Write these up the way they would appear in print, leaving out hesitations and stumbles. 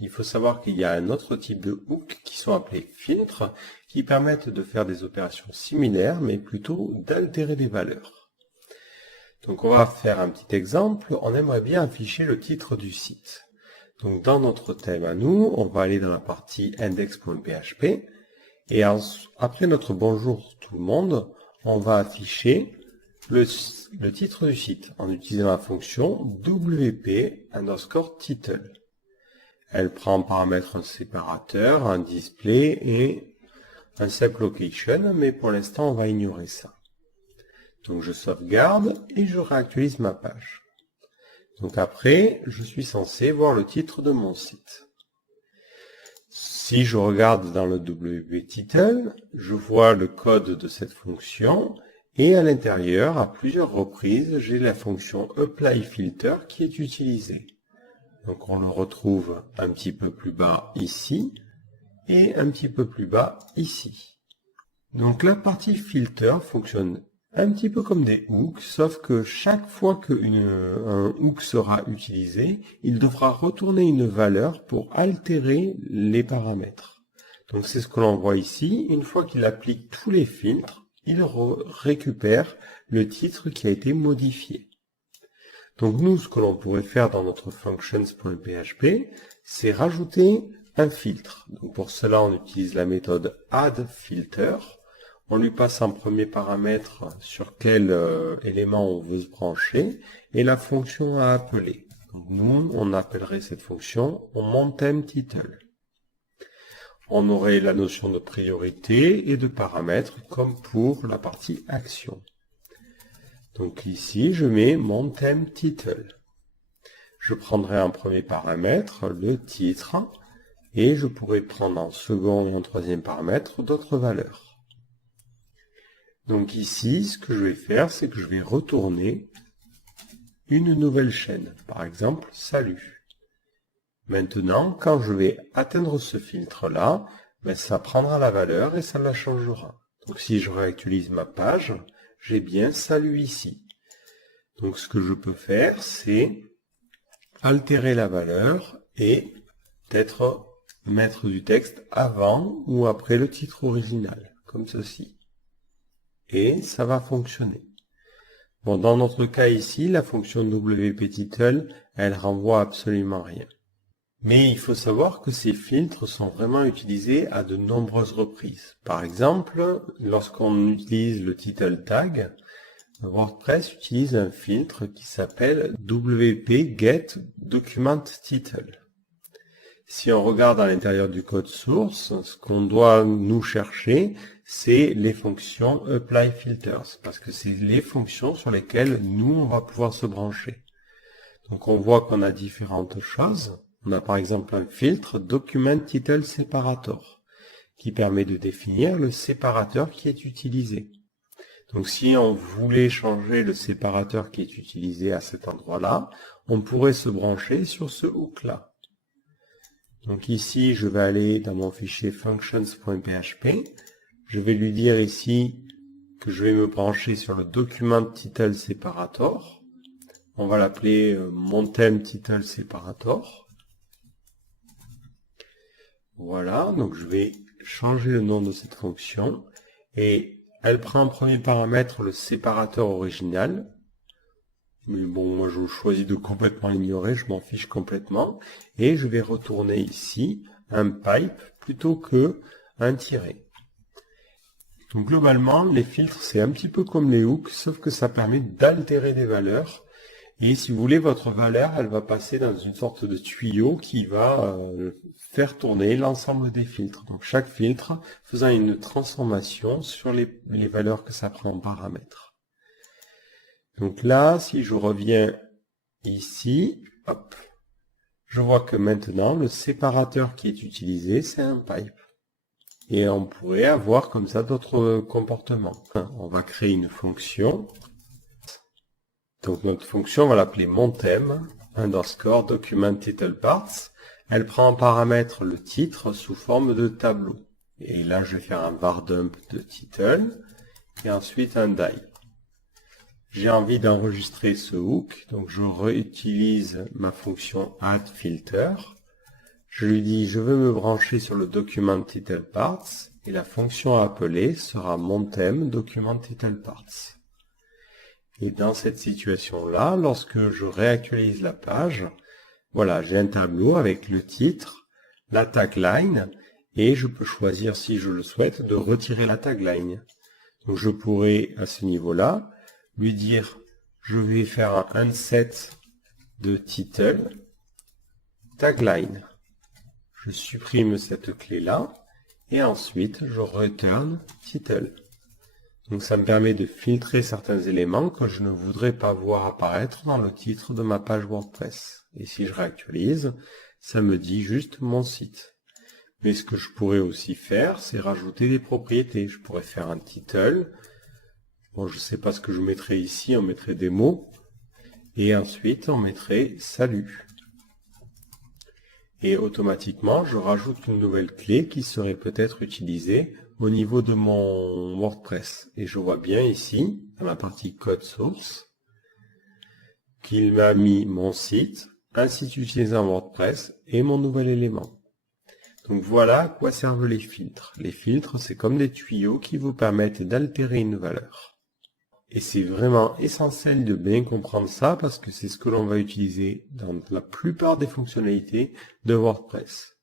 Il faut savoir qu'il y a un autre type de hook qui sont appelés filtres, qui permettent de faire des opérations similaires, mais plutôt d'altérer des valeurs. Donc on va faire un petit exemple. On aimerait bien afficher le titre du site. Donc dans notre thème à nous, on va aller dans la partie index.php et après notre bonjour tout le monde, on va afficher le titre du site en utilisant la fonction wp_title. Elle prend en paramètre un séparateur, un display et un set location, mais pour l'instant on va ignorer ça. Donc je sauvegarde et je réactualise ma page. Donc après, je suis censé voir le titre de mon site. Si je regarde dans le wp_title, je vois le code de cette fonction et à l'intérieur, à plusieurs reprises, j'ai la fonction applyFilter qui est utilisée. Donc on le retrouve un petit peu plus bas ici et un petit peu plus bas ici. Donc la partie filter fonctionne un petit peu comme des hooks, sauf que chaque fois qu'un hook sera utilisé, il devra retourner une valeur pour altérer les paramètres. Donc c'est ce que l'on voit ici. Une fois qu'il applique tous les filtres, il récupère le titre qui a été modifié. Donc nous, ce que l'on pourrait faire dans notre functions.php, c'est rajouter un filtre. Donc pour cela, on utilise la méthode addFilter. On lui passe un premier paramètre sur quel élément on veut se brancher et la fonction à appeler. Donc nous, on appellerait cette fonction monThemeTitle. On aurait la notion de priorité et de paramètres comme pour la partie action. Donc ici, je mets monThemeTitle. Je prendrai un premier paramètre, le titre, et je pourrais prendre en second et en troisième paramètre d'autres valeurs. Donc ici, ce que je vais faire, c'est que je vais retourner une nouvelle chaîne. Par exemple, salut. Maintenant, quand je vais atteindre ce filtre-là, ça prendra la valeur et ça la changera. Donc si je réactualise ma page, j'ai bien salut ici. Donc ce que je peux faire, c'est altérer la valeur et peut-être mettre du texte avant ou après le titre original, comme ceci. Et ça va fonctionner. Bon, dans notre cas ici, la fonction wp_title, elle renvoie absolument rien. Mais il faut savoir que ces filtres sont vraiment utilisés à de nombreuses reprises. Par exemple, lorsqu'on utilise le title tag, WordPress utilise un filtre qui s'appelle wp_getDocumentTitle. Si on regarde à l'intérieur du code source, ce qu'on doit nous chercher, c'est les fonctions applyFilters, parce que c'est les fonctions sur lesquelles nous, on va pouvoir se brancher. Donc on voit qu'on a différentes choses. On a par exemple un filtre documentTitleSeparator, qui permet de définir le séparateur qui est utilisé. Donc si on voulait changer le séparateur qui est utilisé à cet endroit-là, on pourrait se brancher sur ce hook-là. Donc ici, je vais aller dans mon fichier functions.php. Je vais lui dire ici que je vais me brancher sur le documentTitleSeparator. On va l'appeler monThemeTitleSeparator. Voilà, donc je vais changer le nom de cette fonction. Et elle prend en premier paramètre le séparateur original. Mais bon, moi je choisis de complètement l'ignorer, je m'en fiche complètement. Et je vais retourner ici un pipe plutôt que un tiret. Donc globalement, les filtres c'est un petit peu comme les hooks, sauf que ça permet d'altérer des valeurs. Et si vous voulez, votre valeur, elle va passer dans une sorte de tuyau qui va faire tourner l'ensemble des filtres. Donc chaque filtre faisant une transformation sur les valeurs que ça prend en paramètres. Donc là, si je reviens ici, hop, je vois que maintenant, le séparateur qui est utilisé, c'est un pipe. Et on pourrait avoir comme ça d'autres comportements. On va créer une fonction. Donc notre fonction, on va l'appeler monTheme_documentTitleParts. Elle prend en paramètre le titre sous forme de tableau. Et là, je vais faire un var_dump de title et ensuite un die. J'ai envie d'enregistrer ce hook, donc je réutilise ma fonction addFilter. Je lui dis je veux me brancher sur le document title parts et la fonction à appeler sera mon thème document title parts. Et dans cette situation-là, lorsque je réactualise la page, voilà, j'ai un tableau avec le titre, la tagline, et je peux choisir, si je le souhaite, de retirer la tagline. Donc je pourrais, à ce niveau-là, lui dire, je vais faire un unset de title, tagline. Je supprime cette clé-là, et ensuite je return title. Donc ça me permet de filtrer certains éléments que je ne voudrais pas voir apparaître dans le titre de ma page WordPress. Et si je réactualise, ça me dit juste mon site. Mais ce que je pourrais aussi faire, c'est rajouter des propriétés. Je pourrais faire un title. Bon, je ne sais pas ce que je mettrais ici, on mettrait des mots. Et ensuite, on mettrait salut. Et automatiquement, je rajoute une nouvelle clé qui serait peut-être utilisée au niveau de mon WordPress. Et je vois bien ici, dans la partie code source, qu'il m'a mis mon site, un site utilisé en WordPress et mon nouvel élément. Donc voilà à quoi servent les filtres. Les filtres, c'est comme des tuyaux qui vous permettent d'altérer une valeur. Et c'est vraiment essentiel de bien comprendre ça parce que c'est ce que l'on va utiliser dans la plupart des fonctionnalités de WordPress.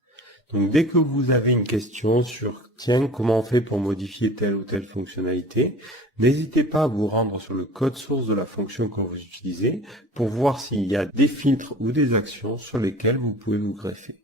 Donc dès que vous avez une question sur tiens, comment on fait pour modifier telle ou telle fonctionnalité, n'hésitez pas à vous rendre sur le code source de la fonction que vous utilisez pour voir s'il y a des filtres ou des actions sur lesquelles vous pouvez vous greffer.